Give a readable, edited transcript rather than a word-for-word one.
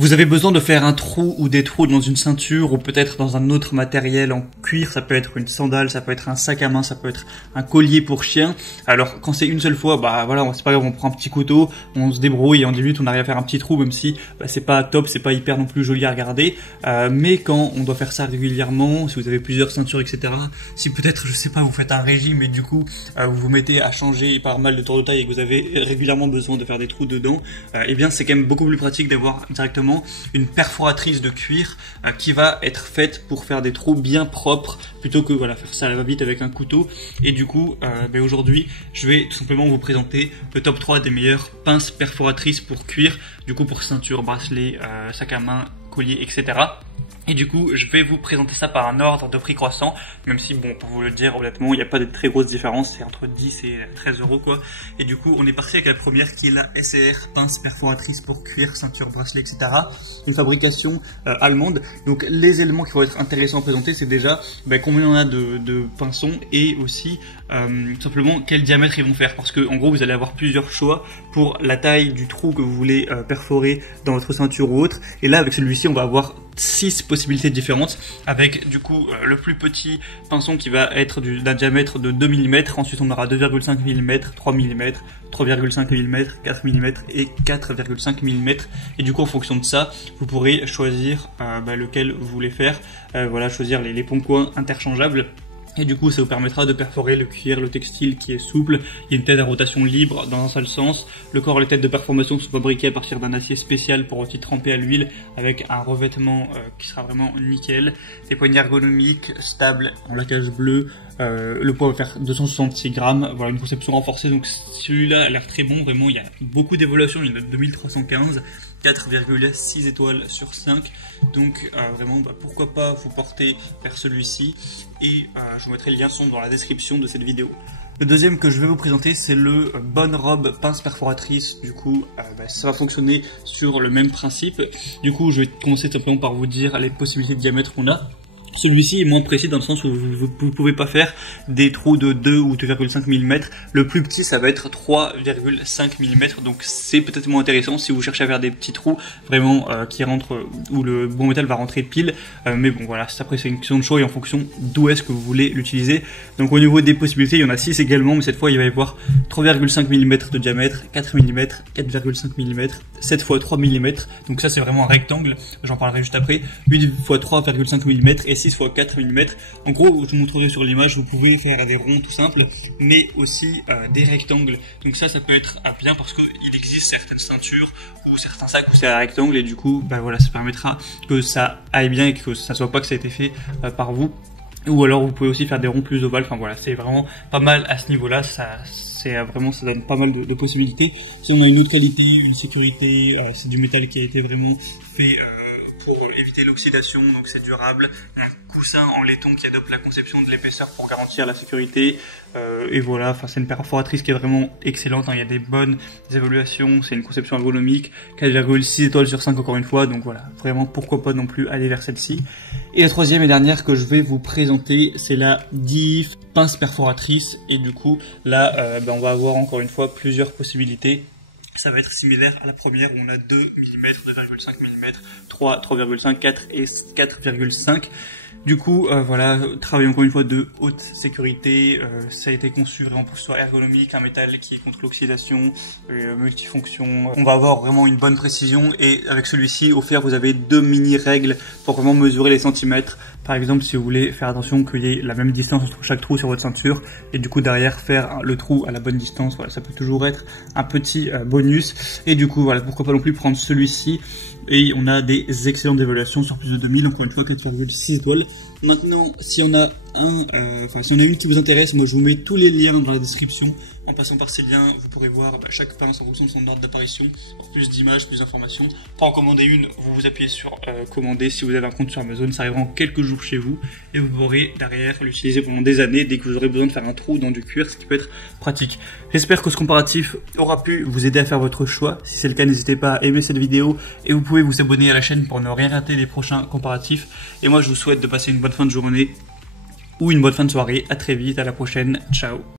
Vous avez besoin de faire un trou ou des trous dans une ceinture ou peut-être dans un autre matériel en cuir, ça peut être une sandale, ça peut être un sac à main, ça peut être un collier pour chien. Alors quand c'est une seule fois, bah voilà, c'est pas grave, on prend un petit couteau, on se débrouille et en 10 minutes on arrive à faire un petit trou, même si c'est pas top, c'est pas hyper non plus joli à regarder. Mais quand on doit faire ça régulièrement, si vous avez plusieurs ceintures, etc., si peut-être, je sais pas, vous faites un régime et du coup vous vous mettez à changer par mal de tour de taille et que vous avez régulièrement besoin de faire des trous dedans, eh bien c'est quand même beaucoup plus pratique d'avoir directement une perforatrice de cuir qui va être faite pour faire des trous bien propres plutôt que voilà faire ça à la va-vite avec un couteau. Et du coup aujourd'hui je vais tout simplement vous présenter le top 3 des meilleures pinces perforatrices pour cuir, du coup pour ceinture, bracelet, sac à main, collier, etc. Et du coup, je vais vous présenter ça par un ordre de prix croissant, même si, bon, pour vous le dire, honnêtement, il n'y a pas de très grosse différence, c'est entre 10 et 13 euros, quoi. Et du coup, on est parti avec la première qui est la SR, pince perforatrice pour cuir, ceinture, bracelet, etc. Une fabrication allemande. Donc, les éléments qui vont être intéressants à présenter, c'est déjà combien on a de pinçons et aussi tout simplement quel diamètre ils vont faire. Parce que, en gros, vous allez avoir plusieurs choix pour la taille du trou que vous voulez perforer dans votre ceinture ou autre. Et là, avec celui-ci, on va avoir 6 possibilités différentes avec du coup le plus petit pinçon qui va être d'un diamètre de 2 mm, ensuite on aura 2,5 mm, 3 mm, 3,5 mm, 4 mm et 4,5 mm et du coup en fonction de ça vous pourrez choisir lequel vous voulez faire, voilà, choisir les points interchangeables. Et du coup, ça vous permettra de perforer le cuir, le textile qui est souple. Il y a une tête à rotation libre dans un seul sens. Le corps et les têtes de performation sont fabriqués à partir d'un acier spécial pour aussi tremper à l'huile avec un revêtement qui sera vraiment nickel. Des poignées ergonomiques, stables, en laquage bleu. Le poids va faire 266 grammes. Voilà, une conception renforcée. Donc celui-là a l'air très bon. Vraiment, il y a beaucoup d'évaluations. Il y en a 2315. 4,6 étoiles sur 5, donc vraiment pourquoi pas vous porter vers celui-ci et je vous mettrai le lien dans la description de cette vidéo. Le deuxième que je vais vous présenter, c'est le Bonne Robe pince perforatrice. Du coup ça va fonctionner sur le même principe. Du coup je vais commencer simplement par vous dire les possibilités de diamètre qu'on a. Celui-ci est moins précis dans le sens où vous ne pouvez pas faire des trous de 2 ou 2,5 mm. Le plus petit, ça va être 3,5 mm. Donc c'est peut-être moins intéressant si vous cherchez à faire des petits trous vraiment qui rentrent, où le bon métal va rentrer pile. Mais bon voilà, après c'est une question de choix et en fonction d'où est-ce que vous voulez l'utiliser. Donc au niveau des possibilités, il y en a 6 également. Mais cette fois, il va y avoir 3,5 mm de diamètre, 4 mm, 4,5 mm, 7 x 3 mm. Donc ça c'est vraiment un rectangle. J'en parlerai juste après. 8 x 3,5 mm et 6 x 4 mm. En gros, je vous montrerai sur l'image, vous pouvez faire des ronds tout simples, mais aussi des rectangles. Donc ça peut être bien parce qu'il existe certaines ceintures ou certains sacs où c'est un rectangle et du coup, voilà, ça permettra que ça aille bien et que ça ne soit pas que ça a été fait par vous. Ou alors vous pouvez aussi faire des ronds plus ovales. Enfin voilà, c'est vraiment pas mal à ce niveau-là. Ça donne pas mal de possibilités. Si on a une autre qualité, une sécurité, c'est du métal qui a été vraiment fait pour éviter l'oxydation, donc c'est durable. Un coussin en laiton qui adopte la conception de l'épaisseur pour garantir la sécurité. Et voilà, c'est une perforatrice qui est vraiment excellente. Il y a des bonnes évaluations, c'est une conception ergonomique, 4,6 étoiles sur 5 encore une fois. Donc voilà, vraiment pourquoi pas non plus aller vers celle-ci. Et la troisième et dernière que je vais vous présenter, c'est la DIF pince perforatrice. Et du coup, là, on va avoir encore une fois plusieurs possibilités. Ça va être similaire à la première où on a 2 mm, 2,5 mm, 3, 3,5, 4 et 4,5. Du coup, voilà, travail encore une fois de haute sécurité. Ça a été conçu vraiment pour que ce soit ergonomique, un métal qui est contre l'oxydation, multifonction. On va avoir vraiment une bonne précision et avec celui-ci, au fer, vous avez 2 mini règles pour vraiment mesurer les centimètres. Par exemple, si vous voulez faire attention qu'il y ait la même distance entre chaque trou sur votre ceinture et du coup derrière faire le trou à la bonne distance, voilà, ça peut toujours être un petit bonus. Et du coup, voilà, pourquoi pas non plus prendre celui-ci. Et on a des excellentes évaluations sur plus de 2000, encore une fois 4,6 étoiles. Maintenant, si on a si on a une qui vous intéresse, moi je vous mets tous les liens dans la description. En passant par ces liens, vous pourrez voir chaque pince en fonction de son ordre d'apparition, plus d'images, plus d'informations. Pour en commander une, vous appuyez sur commander. Si vous avez un compte sur Amazon, ça arrivera en quelques jours chez vous et vous pourrez derrière l'utiliser pendant des années dès que vous aurez besoin de faire un trou dans du cuir, ce qui peut être pratique. J'espère que ce comparatif aura pu vous aider à faire votre choix. Si c'est le cas, n'hésitez pas à aimer cette vidéo et vous pouvez vous abonner à la chaîne pour ne rien rater des prochains comparatifs. Et moi, je vous souhaite de passer une bonne fin de journée ou une bonne fin de soirée. À très vite, à la prochaine. Ciao.